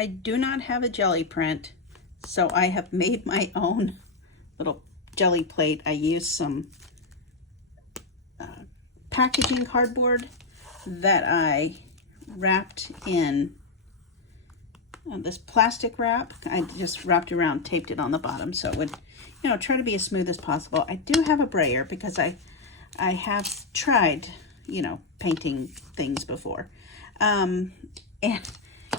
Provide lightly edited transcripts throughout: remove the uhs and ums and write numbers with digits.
I do not have a jelly print, so I have made my own little jelly plate. I used some packaging cardboard that I wrapped in this plastic wrap. I just wrapped around, taped it on the bottom so it would, you know, try to be as smooth as possible. I do have a brayer because I have tried, you know, painting things before. And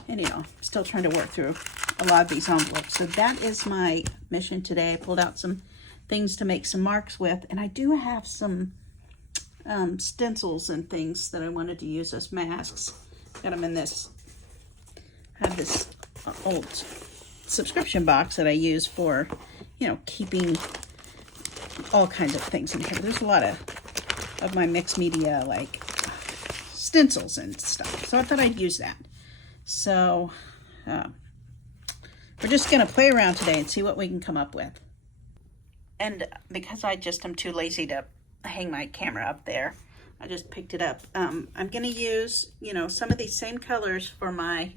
you know, still trying to work through a lot of these envelopes. So that is my mission today. I pulled out some things to make some marks with, and I do have some stencils and things that I wanted to use as masks. Got them in this, I have this old subscription box that I use for, you know, keeping all kinds of things in here. There's a lot of my mixed media, like stencils and stuff. So I thought I'd use that. So we're just going to play around today and see what we can come up with. And because I just am too lazy to hang my camera up there, I just picked it up. I'm going to use, you know, some of these same colors for my,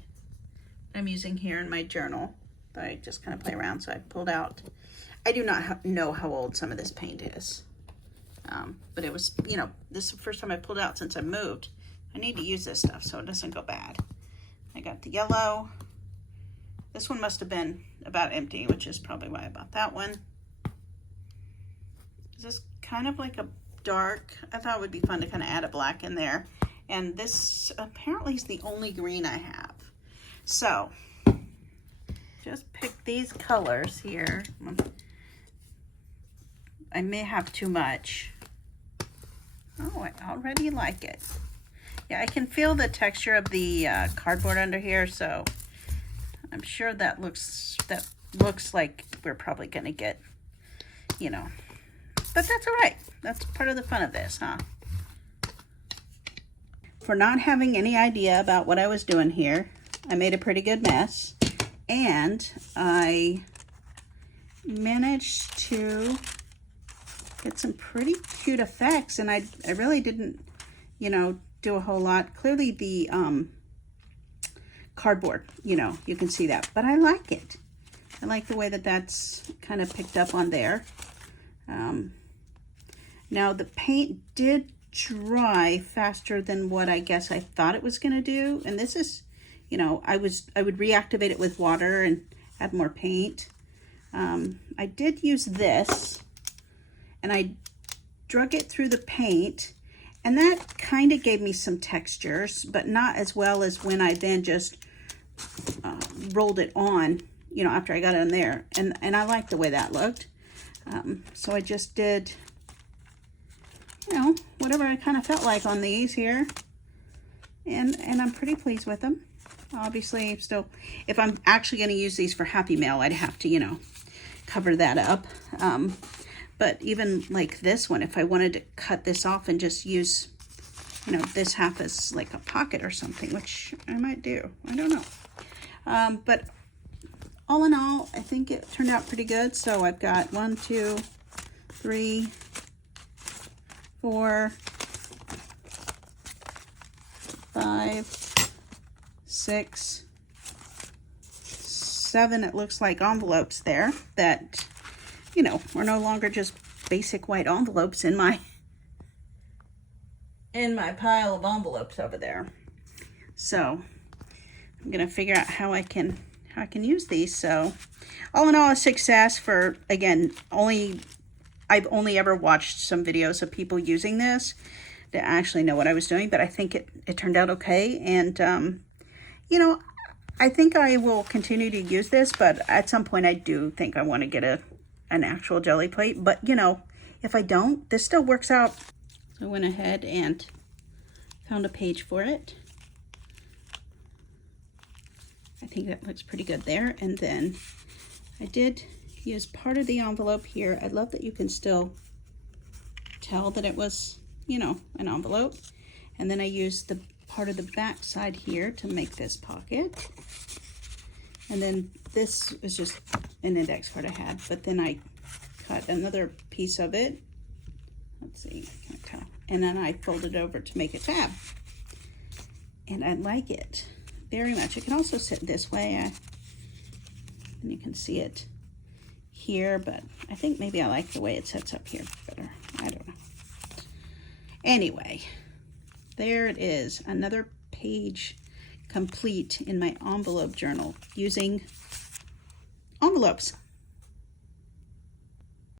I'm using here in my journal. But I just kind of play around. So I pulled out, I do not know how old some of this paint is. But it was, you know, this is the first time I pulled out since I moved. I need to use this stuff so it doesn't go bad. I got the yellow. This one must have been about empty, which is probably why I bought that one. This is kind of like a dark, I thought it would be fun to kind of add a black in there. And this apparently is the only green I have. So, just pick these colors here. I may have too much. Oh, I already like it. Yeah, I can feel the texture of the cardboard under here, so I'm sure that looks like we're probably gonna get, you know, but that's all right. That's part of the fun of this, huh? For not having any idea about what I was doing here, I made a pretty good mess, and I managed to get some pretty cute effects, and I really didn't, you know, do a whole lot. Clearly the cardboard, you know, you can see that, but I like it. I like the way that that's kind of picked up on there. Now the paint did dry faster than what I guess I thought it was going to do, and this is, you know, I would reactivate it with water and add more paint. I did use this, and I drug it through the paint, and that kind of gave me some textures, but not as well as when I then just rolled it on, you know, after I got it in there. And I like the way that looked. So I just did, you know, whatever I kind of felt like on these here. And I'm pretty pleased with them. Obviously, still, if I'm actually going to use these for Happy Mail, I'd have to, you know, cover that up. But even like this one, if I wanted to cut this off and just use, you know, this half as like a pocket or something, which I might do. I don't know. But all in all, I think it turned out pretty good. So I've got 1, 2, 3, 4, 5, 6, 7, it looks like envelopes there that, you know, are no longer just basic white envelopes in my pile of envelopes over there. So I'm gonna figure out how I can use these. So all in all, a success for, again, I've only ever watched some videos of people using this to actually know what I was doing, but I think it turned out okay. And you know, I think I will continue to use this, but at some point I do think I want to get an actual jelly plate. But you know, if I don't, this still works out. So I went ahead and found a page for it. I think that looks pretty good there. And then I did use part of the envelope here. I love that you can still tell that it was, you know, an envelope. And then I used the part of the back side here to make this pocket. And then this is just an index card I had, but then I cut another piece of it. Let's see, I can't tell. And then I folded it over to make a tab. And I like it. very much. It can also sit this way, and you can see it here, but I think maybe I like the way it sits up here better. I don't know. Anyway, there it is, another page complete in my envelope journal using envelopes.